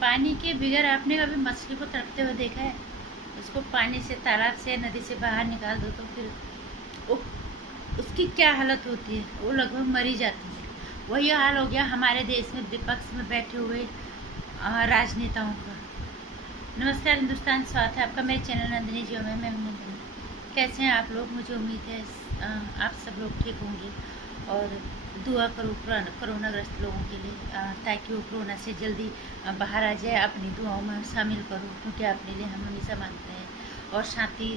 पानी के बगैर आपने कभी मछली को तड़पते हुए देखा है? उसको पानी से, तालाब से, नदी से बाहर निकाल दो तो फिर वो उसकी क्या हालत होती है, वो लगभग मर ही जाती है। वही हाल हो गया हमारे देश में विपक्ष में बैठे हुए राजनेताओं का। नमस्कार हिंदुस्तान, स्वागत है आपका मेरे चैनल नंदिनी जियो में। मैं हूं नंदिनी। कैसे हैं आप लोग? मुझे उम्मीद है आप सब लोग ठीक होंगे और दुआ करो कोरोनाग्रस्त लोगों के लिए, ताकि वो कोरोना से जल्दी बाहर आ जाए। अपनी दुआओं में शामिल करो, क्योंकि अपने लिए हम हमेशा मांगते हैं। और साथ ही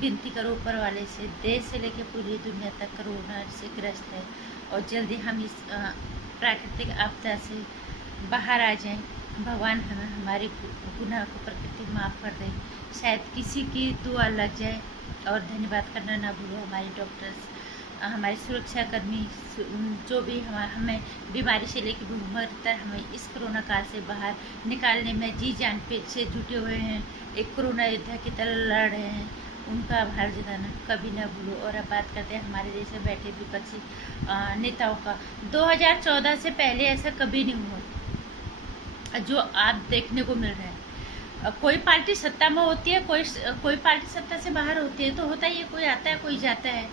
विनती करो ऊपर वाले से, देश से लेकर पूरी दुनिया तक कोरोना से ग्रस्त है और जल्दी हम इस प्राकृतिक आपदा से बाहर आ जाएं। भगवान हमें हमारे गुनाह को प्रकृति माफ़ कर दे, शायद किसी की दुआ लग जाए। और धन्यवाद करना ना भूलो हमारे डॉक्टर्स, हमारे सुरक्षाकर्मी, जो भी हमें बीमारी से लेकर बीमारी तक हमें इस कोरोना काल से बाहर निकालने में जी जान पे से जुटे हुए हैं, एक कोरोना योद्धा की तरह लड़ रहे हैं। उनका आभार जताना कभी ना भूलो। और अब बात करते हैं हमारे देश में बैठे विपक्षी नेताओं का। 2014 से पहले ऐसा कभी नहीं हुआ जो आज देखने को मिल रहा है। कोई पार्टी सत्ता में होती है, कोई पार्टी सत्ता से बाहर होती है, तो होता ही है, कोई आता है कोई जाता है।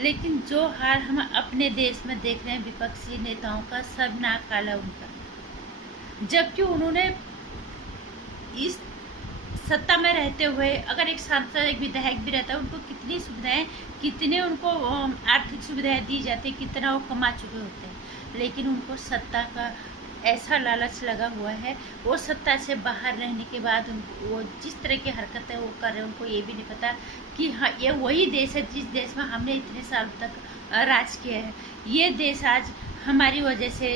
लेकिन जो हाल हम अपने देश में देख रहे हैं विपक्षी नेताओं का, सब नाक काला उनका। जबकि उन्होंने इस सत्ता में रहते हुए, अगर एक सांसद, एक विधायक भी रहता है, उनको कितनी सुविधाएं, कितने उनको आर्थिक सुविधाएं दी जाती, कितना वो कमा चुके होते हैं। लेकिन उनको सत्ता का ऐसा लालच लगा हुआ है, वो सत्ता से बाहर रहने के बाद वो जिस तरह की हरकतें वो कर रहे हैं, उनको ये भी नहीं पता कि हाँ, ये वही देश है जिस देश में हमने इतने साल तक राज किया है। ये देश आज हमारी वजह से,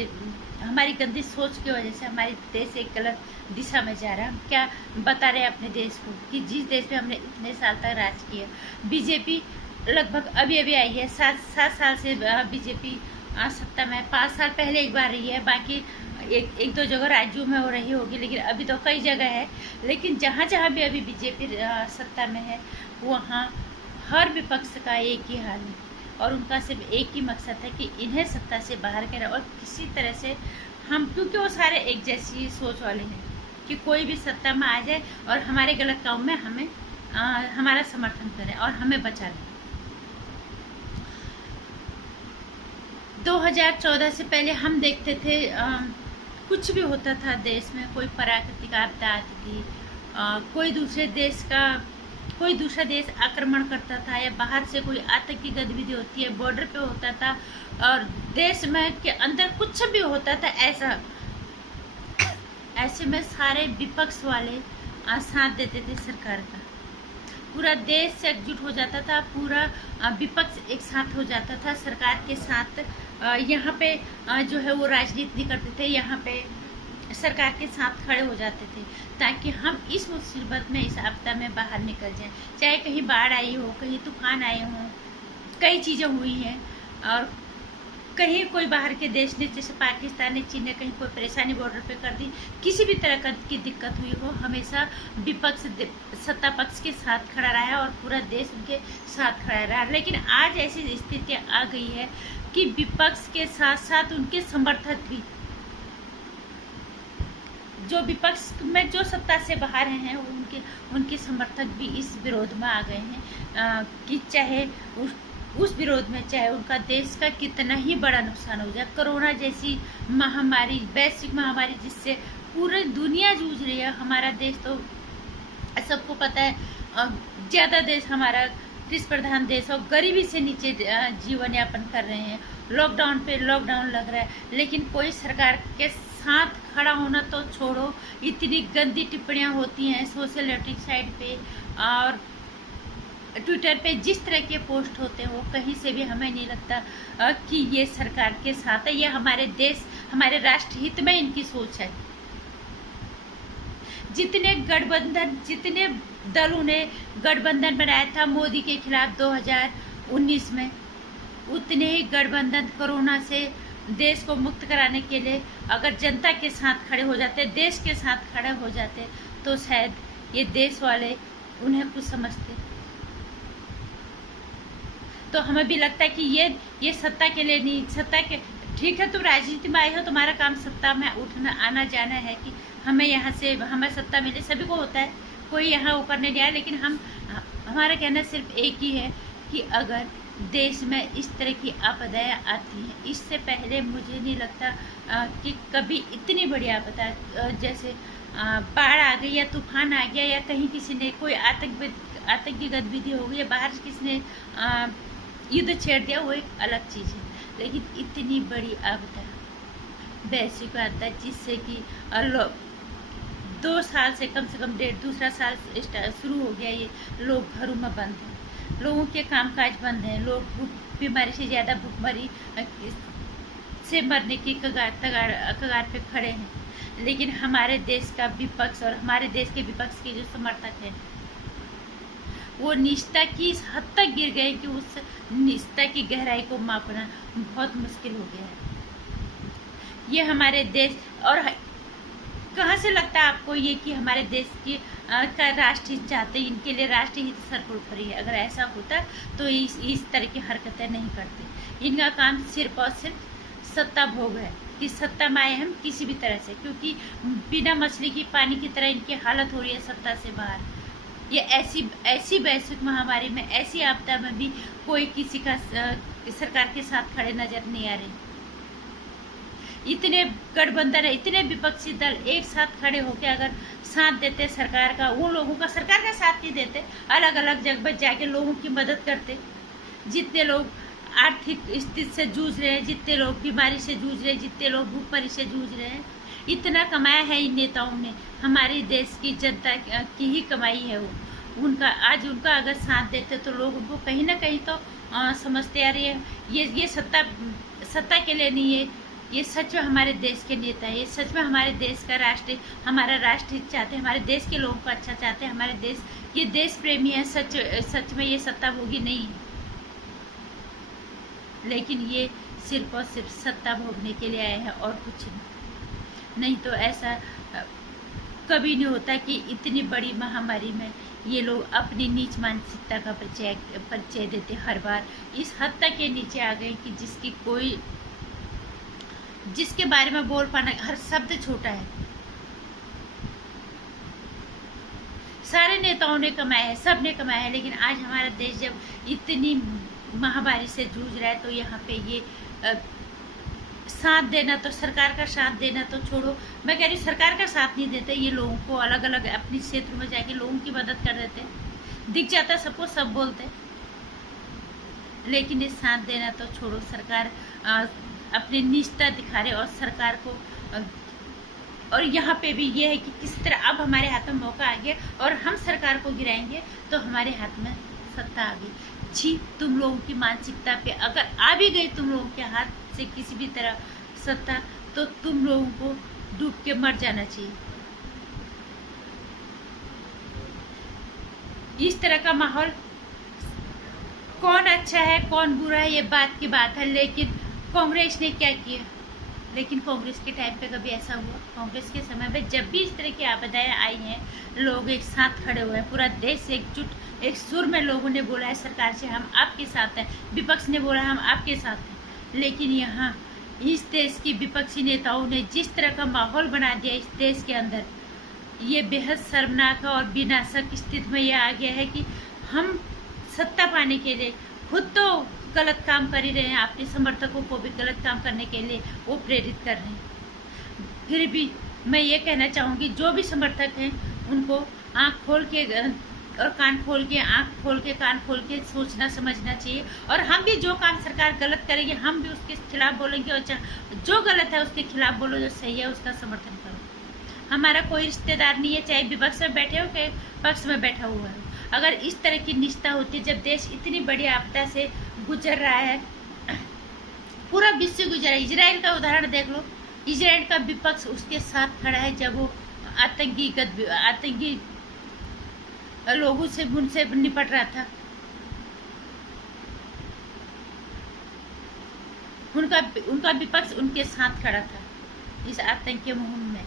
हमारी गंदी सोच की वजह से हमारे देश एक गलत दिशा में जा रहा है। हम क्या बता रहे हैं अपने देश को कि जिस देश में हमने इतने साल तक राज किया। बीजेपी लगभग अभी अभी आई है, 7 साल से बीजेपी सत्ता में। 5 साल पहले एक बार रही है, बाकी एक दो जगह राज्यों में हो रही होगी, लेकिन अभी तो कई जगह है। लेकिन जहाँ जहाँ भी अभी बीजेपी सत्ता में है, वहाँ हर विपक्ष का एक ही हाल है और उनका सिर्फ एक ही मकसद है कि इन्हें सत्ता से बाहर करें। और किसी तरह से हम, क्योंकि वो सारे एक जैसी सोच वाले हैं कि कोई भी सत्ता में आ जाए और हमारे गलत काम में हमें हमारा समर्थन करें और हमें बचा लें। 2014 से पहले हम देखते थे कुछ भी होता था देश में, कोई प्राकृतिक आपदा आती थी, कोई दूसरा देश आक्रमण करता था, या बाहर से कोई आतंकी गतिविधि होती है, बॉर्डर पे होता था, और देश में के अंदर कुछ भी होता था ऐसे में सारे विपक्ष वाले साथ देते थे सरकार का। पूरा देश से एकजुट हो जाता था, पूरा विपक्ष एक साथ हो जाता था सरकार के साथ। यहाँ पे जो है वो राजनीति करते थे, यहाँ पे सरकार के साथ खड़े हो जाते थे, ताकि हम इस मुसीबत में, इस आपदा में बाहर निकल जाएं। चाहे कहीं बाढ़ आई हो, कहीं तूफान आए हों, कई चीज़ें हुई हैं, और कहीं कोई बाहर के देश ने, जैसे पाकिस्तान ने, चीन ने कहीं कोई परेशानी बॉर्डर पे कर दी, किसी भी तरह की दिक्कत हुई हो, हमेशा विपक्ष सत्ता पक्ष के साथ खड़ा रहा है और पूरा देश उनके साथ खड़ा रहा। लेकिन आज ऐसी स्थिति आ गई है कि विपक्ष के साथ साथ उनके समर्थक भी, जो विपक्ष में जो सत्ता से बाहर हैं, उनके समर्थक भी इस विरोध में आ गए हैं कि चाहे उस विरोध में, चाहे उनका देश का कितना ही बड़ा नुकसान हो जाए। कोरोना जैसी महामारी, वैश्विक महामारी जिससे पूरी दुनिया जूझ रही है, हमारा देश तो सबको पता है ज़्यादा देश हमारा कृषि प्रधान देश और गरीबी से नीचे जीवन यापन कर रहे हैं। लॉकडाउन पे लॉकडाउन लग रहा है, लेकिन कोई सरकार के साथ खड़ा होना तो छोड़ो, इतनी गंदी टिप्पणियां होती हैं सोशल नेटवर्क साइट पे और ट्विटर पे, जिस तरह के पोस्ट होते हैं, वो कहीं से भी हमें नहीं लगता कि ये सरकार के साथ है। ये हमारे देश, हमारे राष्ट्र हित में इनकी सोच है। जितने दलों ने गठबंधन बनाया था मोदी के खिलाफ 2019 में, उतने ही गठबंधन कोरोना से देश को मुक्त कराने के लिए अगर जनता के साथ खड़े हो जाते, देश के साथ खड़े हो जाते, तो शायद ये देश वाले उन्हें कुछ समझते। तो हमें भी लगता है कि ये सत्ता के लिए नहीं, सत्ता के ठीक है, तुम राजनीति में आए हो, तुम्हारा काम सत्ता में उठना आना जाना है कि हमें यहाँ से हमें सत्ता मिले, सभी को होता है, कोई यहाँ ऊपर नहीं गया। लेकिन हमारा कहना सिर्फ एक ही है कि अगर देश में इस तरह की आपदाएं आती हैं, इससे पहले मुझे नहीं लगता कि कभी इतनी बड़ी आपदा जैसे बाढ़ आ गई या तूफान आ गया या कहीं किसी ने कोई आतंकी गतिविधि हो गई या बाहर किसी ने युद्ध छेड़ दिया, वो एक अलग चीज़ है। लेकिन इतनी बड़ी आपदा, वैश्विक आपदा, जिससे कि 2 साल से कम 1.5 दूसरा साल शुरू हो गया, ये लोग घरों में बंद हैं, लोगों के कामकाज बंद हैं, लोग बीमारी से ज़्यादा भूखमरी से मरने की कगार पे खड़े हैं। लेकिन हमारे देश का विपक्ष और हमारे देश के विपक्ष के जो समर्थक हैं, वो निष्ठा की इस हद तक गिर गए कि उस निष्ठा की गहराई को मापना बहुत मुश्किल हो गया है। ये हमारे देश, और कहाँ से लगता है आपको ये कि हमारे देश की का राष्ट्रहित चाहते हैं, इनके लिए राष्ट्रीय हित सर्वोपरि है? अगर ऐसा होता तो इस तरह की हरकतें नहीं करते। इनका काम सिर्फ और सिर्फ सत्ता भोग है कि सत्ता में आए हम किसी भी तरह से, क्योंकि बिना मछली की पानी की तरह इनकी हालत हो रही है सत्ता से बाहर। ये ऐसी वैश्विक महामारी में, ऐसी आपदा में भी कोई किसी का सरकार के साथ खड़े नजर नहीं आ रहे। इतने गठबंधन है, इतने विपक्षी दल एक साथ खड़े होकर अगर साथ देते सरकार का, वो लोगों का सरकार का साथ नहीं देते, अलग अलग जगह जाके लोगों की मदद करते। जितने लोग आर्थिक स्थिति से जूझ रहे हैं, जितने लोग बीमारी से जूझ रहे हैं, जितने लोग भूखमरी से जूझ रहे हैं, इतना कमाया है इन नेताओं ने, हमारे देश की जनता की ही कमाई है वो। आज उनका अगर साथ देते तो लोग उनको कहीं ना कहीं तो समझते आ रही है ये सत्ता के लिए नहीं है, ये सच में हमारे देश के नेता है, ये सच में हमारे देश का हमारा राष्ट्र चाहते हैं, हमारे देश के लोगों को अच्छा चाहते हैं, हमारे देश ये देश प्रेमी है, सच में ये सत्ता भोगी नहीं है। लेकिन ये सिर्फ और सिर्फ सत्ता भोगने के लिए आए हैं और कुछ नहीं। तो ऐसा कभी नहीं होता कि इतनी बड़ी महामारी में ये लोग अपनी नीच मानसिकता का परिचय देते। हर बार इस हद तक ये नीचे आ गए कि जिसके बारे में बोल पाना, हर शब्द छोटा है। सारे नेताओं ने कमाया है, सब ने कमाया है, लेकिन आज हमारा देश जब इतनी महामारी से जूझ रहा है तो यहाँ पे ये साथ देना, तो सरकार का साथ देना तो छोड़ो, मैं कह रही हूँ सरकार का साथ नहीं देते, ये लोगों को अलग अलग अपने क्षेत्र में जाके लोगों की मदद कर देते, दिख जाता सबको, सब बोलते। लेकिन ये साथ देना तो छोड़ो, सरकार अपनी निष्ठा दिखा रहे और सरकार को और यहाँ पे भी ये है कि किस तरह अब हमारे हाथ में मौका आ गया और हम सरकार को गिराएंगे तो हमारे हाथ में सत्ता आ गई। जी, तुम लोगों की मानसिकता पे अगर आ भी गई तुम लोगों के हाथ से किसी भी तरह सत्ता, तो तुम लोगों को डूब के मर जाना चाहिए। इस तरह का माहौल, कौन अच्छा है कौन बुरा है ये बात की बात है, लेकिन कांग्रेस ने क्या किया? लेकिन कांग्रेस के टाइम पे कभी ऐसा हुआ? कांग्रेस के समय में जब भी इस तरह की आपदाएं आई हैं, लोग एक साथ खड़े हुए हैं, पूरा देश एकजुट एक सुर में लोगों ने बोला है सरकार से हम आपके साथ हैं, विपक्ष ने बोला हम आपके साथ हैं। लेकिन यहाँ इस देश की विपक्षी नेताओं ने जिस तरह का माहौल बना दिया इस देश के अंदर, ये बेहद शर्मनाक और विनाशक स्थिति में ये आ गया है कि हम सत्ता पाने के लिए खुद तो गलत काम कर ही रहे हैं, अपने समर्थकों को भी गलत काम करने के लिए वो प्रेरित कर रहे हैं। फिर भी मैं ये कहना चाहूँगी जो भी समर्थक हैं उनको आँख खोल के और कान खोल के, आँख खोल के कान खोल के सोचना समझना चाहिए। और हम भी जो काम सरकार गलत करेगी हम भी उसके खिलाफ बोलेंगे, और जो गलत है उसके खिलाफ बोलो, जो सही है उसका समर्थन करो। हमारा कोई रिश्तेदार नहीं है, चाहे विपक्ष में बैठे हो चाहे पक्ष में बैठा हुआ है। अगर इस तरह की निष्ठा होती है, जब देश इतनी बड़ी आपदा से गुजर रहा है, पूरा विश्व गुजर रहा है, इजराइल का उदाहरण देख लो, इजराइल का विपक्ष उसके साथ खड़ा है जब वो आतंकी लोगों से उनसे निपट रहा था। उनका विपक्ष उनके साथ खड़ा था इस आतंकी मुहिम में।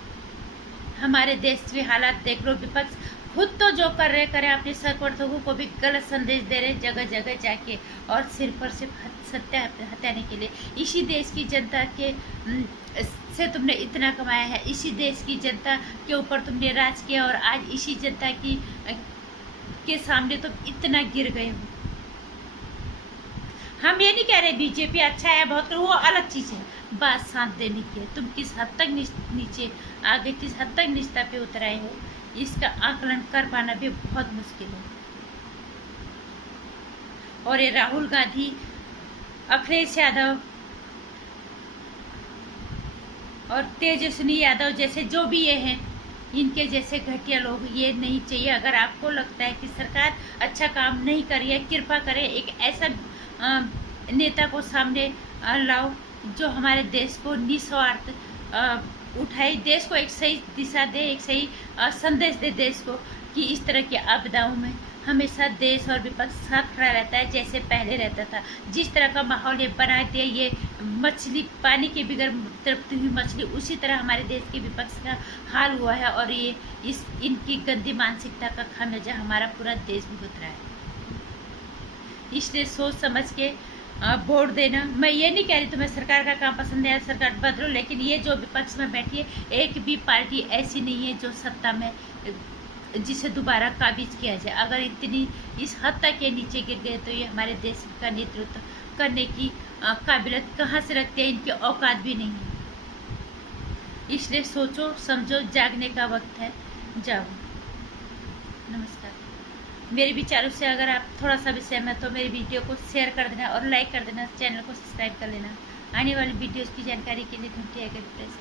हमारे देश के हालात देख लो, विपक्ष खुद तो जो कर रहे करे, अपने समर्थकों को भी गलत संदेश दे रहे जगह जगह जाके, और सिर पर से सत्या हटाने के लिए। इसी देश की जनता के से तुमने इतना कमाया है, इसी देश की जनता के ऊपर तुमने राज किया, और आज इसी जनता की के सामने तुम इतना गिर गए हो। हम ये नहीं कह रहे बीजेपी अच्छा है बहुत, वो अलग चीज है, बात साथ देने की है। तुम किस हद तक नीचे आगे, किस हद तक निचता पे उतर आए हो, इसका आकलन कर पाना भी बहुत मुश्किल है। और ये राहुल गांधी, अखिलेश यादव और तेजस्वी यादव जैसे जो भी ये हैं, इनके जैसे घटिया लोग ये नहीं चाहिए। अगर आपको लगता है कि सरकार अच्छा काम नहीं कर रही है, कृपा करें एक ऐसा नेता को सामने लाओ जो हमारे देश को निस्वार्थ उठाए, देश को एक सही दिशा दे, एक सही संदेश दे देश को कि इस तरह की आपदाओं में हमेशा देश और विपक्ष साथ खड़ा रहता है जैसे पहले रहता था। जिस तरह का माहौल ये बना दिया, ये मछली पानी के बगैर तड़पती हुई मछली, उसी तरह हमारे देश के विपक्ष का हाल हुआ है, और ये इनकी गंदी मानसिकता का खामियाजा हमारा पूरा देश भुगत रहा है। इसलिए सोच समझ के वोट देना। मैं ये नहीं कह रही तुम्हें सरकार का काम पसंद है, सरकार बदलो, लेकिन ये जो विपक्ष में बैठी है, एक भी पार्टी ऐसी नहीं है जो सत्ता में जिसे दोबारा काबिज किया जाए। अगर इतनी इस हद तक ये नीचे गिर गए तो ये हमारे देश का नेतृत्व करने की काबिलियत कहाँ से रखते हैं, इनकी औकात भी नहीं है। इसलिए सोचो समझो, जागने का वक्त है, जाओ। नमस्कार। मेरे विचारों से अगर आप थोड़ा सा भी सहमत हो, मेरी वीडियो को शेयर कर देना और लाइक कर देना, चैनल को सब्सक्राइब कर लेना। आने वाली वीडियोस की जानकारी के लिए घंटी आइकन प्रेस